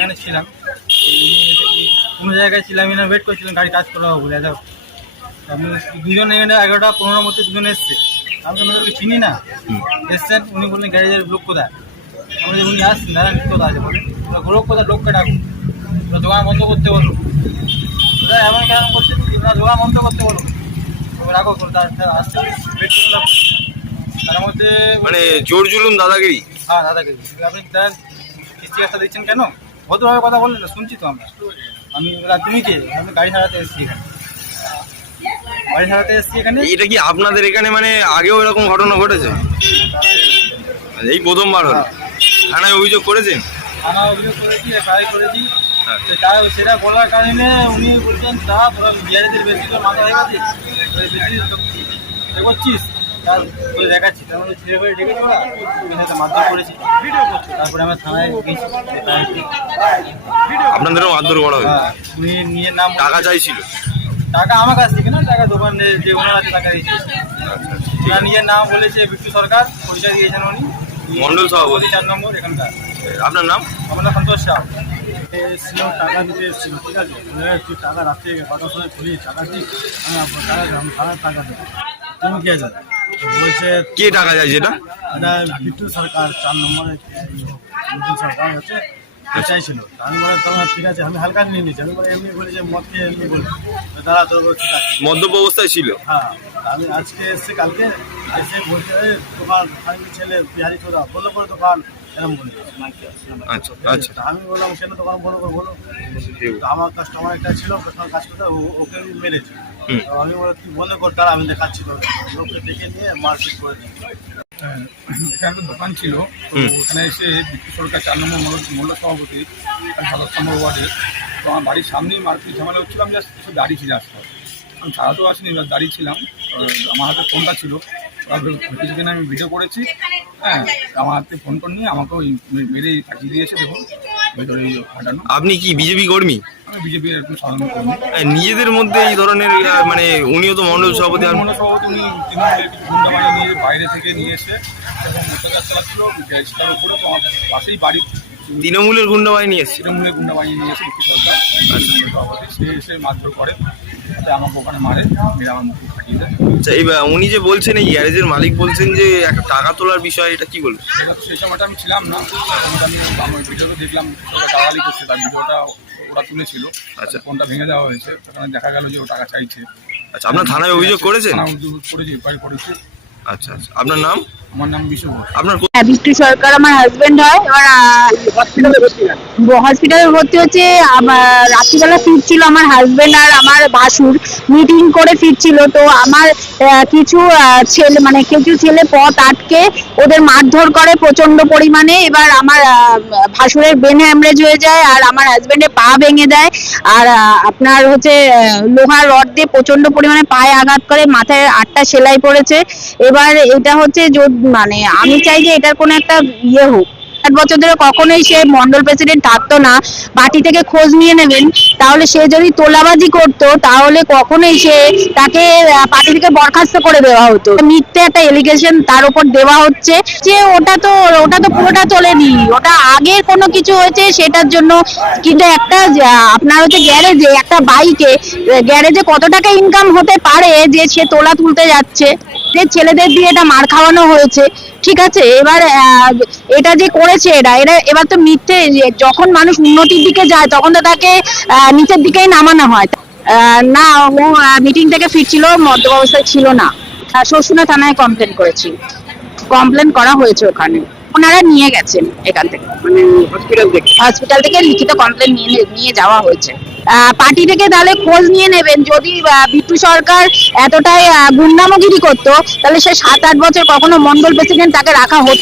এখানে ছিলাম, কোনো জায়গায় ছিলাম না, ওয়েট করছিলাম গাড়ি কাজ করা হবে বলে। আমি দুজনে এখানে 11:15 মধ্যে দুজনে এসছে, আমি তো ওনাদেরকে চিনি না। এসছেন, উনি বললেন গ্যারেজের লোক কোথায়, আমি উনি আসছেন, দাঁড়ান কোথায় আছে বলে, লোক কোথায়, লোককে ডাকুন, দোকান বন্ধ করতে বলো। এমন কেন করছে, দোকান বন্ধ করতে বলো, রাখো আসছে, ওয়েট করলাম। তার মধ্যে মানে জোর জুলুম, দাদাগিরি। হ্যাঁ দাদাগিরি। আপনি দাদা ইতিহাসটা দিচ্ছেন কেন, ভদ্রভাবে কথা বললেন না, শুনছি তো আমরা। আমি তুমি কে, আমি গাড়ি সারাতে এসেছি এখানে, গাড়ি সারাতে এসেছি এখানে। এটা কি আপনাদের এখানে মানে আগেও এরকম ঘটনা ঘটেছে? এই প্রথমবার হলো? থানায় অভিযোগ করেছেন? থানা অভিযোগ করেছি, এফআইআর করেছি। সেটা বলার কারণে উনি বলছেন তোরা বিহারিদের বেশি তো মাথা হয়ে গেছে, বেশি করছিস, তার দেখাচ্ছি। তার মধ্যে ছেলে করে ডেকেছি, ওরা মারধর করেছি, তারপরে আমরা থানায় গেছি। আপনাদেরও মারধর করা হয়েছে? উনি নিয়ে নাম টাকা চাইছিল? টাকা আমার কাছ থেকে না, টাকা দোকানে যে ওনার আছে টাকা দিয়েছে। ওনার নিজের নাম বলেছে বিট্টু সরকার, পরিচয় দিয়েছেন উনি, মন্ডল সভাপতি 4 নম্বর এখানকার। আপনার নাম? আমার নাম সন্তোষ সাহা। এসেছিল, টাকা দিতে এসেছিল, ঠিক আছে। তুই টাকা রাত্রে 12টার সময় খুলি টাকা দিই, আমি টাকা দেবো, তুমি কে যাবে বলছে। কে টাকা চাইছে? এটা এটা বিট্টু সরকার 4 নম্বরে বিট্টু সরকার হচ্ছে, চাইছিল। আমি বলে তোমার ঠিক আছে, আমি হালকা নিয়ে নিয়েছি। আমি বলে এমনি বলি যে মদ খেয়ে এমনি বলি, দাঁড়া তোর ঠিক আছে। মদ্যপ অবস্থায় ছিল? হ্যাঁ, আমি আজকে এসেছি, কালকে এসে বলছে দোকান ছেলে বিহারি চোরা বললো করে দোকান এরকম বলে। আচ্ছা আচ্ছা। আমি বললাম কেন দোকান বলো বলো। আমার কাস্টমার একটা ছিল, কাজ করতে ওকে মেরেছে। আমি বলে তুই বন্ধ কর, তারা আমি দেখাচ্ছি, লোককে ডেকে নিয়ে মারপিট করে দিই। এখানে একটা দোকান ছিল, তো ওখানে এসে বিট্টু সরকার 4 নম্বর মন্ডল সভাপতি 7 নম্বর ওয়ার্ডে, তো আমার বাড়ির সামনেই মারপিট ঝামেলা হচ্ছিলাম, জাস্ট কিছু দাঁড়িয়ে ছিল আসতে, আমি ছাড়াতেও আসিনি, দাঁড়িয়ে ছিলাম। আমার হাতে ফোনটা ছিল, সেখানে আমি ভিডিও করেছি। হ্যাঁ, আমার হাতে ফোন নিয়ে আমাকে ওই মেরে পাঠিয়ে দিয়েছে, দেখুন ভিতরে হাঁটানো। আপনি কি বিজেপি কর্মী? আমি বিজেপির একটু সাধারণ কর্মী। নিজেদের মধ্যে এই ধরনের মানে উনিও তো মন্ডল সভাপতি, মন্ডল সভাপতি, উনি তৃণমূলের গুন্ডা বানিয়ে নিয়ে বাইরে থেকে নিয়ে এসে এবং অত্যাচার চালাচ্ছিল গ্যাসটার উপরে। তো আমার পাশেই বাড়ি, তৃণমূলের গুন্ডা বাহিনী এসেছে? তৃণমূলের গুন্ডা বানিয়ে নিয়ে এসে বিট্টু সরকার সভাপতি, সে এসে মারধর করে, আমাকে ওখানে মারে, মেরে আমার মুখে ফাটিয়ে দেয়। আচ্ছা, এইবার উনি যে বলছেন এই গ্যারেজের মালিক বলছেন যে একটা টাকা তোলার বিষয়, এটা কি বলবেন? সেই সময়টা আমি ছিলাম না, আমি আমার ভিডিওটা দেখলাম, গালাগালি করছে, তার ভিডিওটা ওরা তুলেছিল। আচ্ছা, ফোনটা ভেঙে দেওয়া হয়েছে, সেখানে দেখা গেল যে ও টাকা চাইছে। আচ্ছা, আপনার থানায় অভিযোগ করেছেন? করেছি, এফআইআর করেছি। আচ্ছা আচ্ছা, আপনার নাম? আমার নাম বিশু ঘোষ। আপনার বিট্টু সরকার আমার হাজবেন্ড হয়। এবার হসপিটালে ভর্তি হচ্ছে। রাত্রিবেলা ফিরছিল আমার হাজবেন্ড আর আমার ভাসুর, মিটিং করে ফিরছিল। তো আমার কিছু ছেলে পথ আটকে ওদের মারধর করে প্রচন্ড পরিমাণে। এবার আমার ভাসুরের ব্রেন হ্যামরেজ হয়ে যায় আর আমার হাজবেন্ডের পা ভেঙে দেয়। আর আপনার হচ্ছে লোহার রড দিয়ে প্রচন্ড পরিমাণে পায়ে আঘাত করে, মাথায় 8টা সেলাই পড়েছে। এবার এটা হচ্ছে মানে আমি চাই যে এটার কোনো একটা ইয়ে হোক। 8 বছর ধরে কখনোই সে মন্ডল প্রেসিডেন্ট থাকতো না। পার্টি থেকে খোঁজ নিয়ে নেবেন, তাহলে সে যদি তোলাবাজি করতো তাহলে কখনোই তাকে পার্টি থেকে বরখাস্ত করে দেওয়া হতো। মিথ্যে একটা এলিগেশন তার উপর দেওয়া হচ্ছে যে ওটা তো পুরোটা চলেনি, ওটা আগের কোনো কিছু হয়েছে সেটার জন্য। কিন্তু একটা আপনার হচ্ছে গ্যারেজে, একটা বাইকে গ্যারেজে কত টাকা ইনকাম হতে পারে যে সে তোলা তুলতে যাচ্ছে, যে ছেলেদের দিয়ে এটা মার খাওয়ানো হয়েছে, ঠিক আছে। এবার এটা যে করেছে এবার তো মিথ্যে। যখন মানুষ উন্নতির দিকে যায় তখন তো তাকে নিচের দিকেই নামানো হয় না। ও মিটিং থেকে ফিরছিল, মদ্যপ অবস্থায় ছিল না। শ্বশুরা থানায় কমপ্লেন করা হয়েছে, ওখানে ওনারা নিয়ে গেছেন এখান থেকে, মানে হসপিটাল থেকে লিখিত কমপ্লেন নিয়ে যাওয়া হয়েছে। পার্টি থেকে তাহলে খোঁজ নিয়ে নেবেন। যদি বিট্টু সরকার এতটাই গুন্ডামগিরি করতো তাহলে সে 7-8 বছর কখনো মন্ডল প্রেসিডেন্ট তাকে রাখা হতো।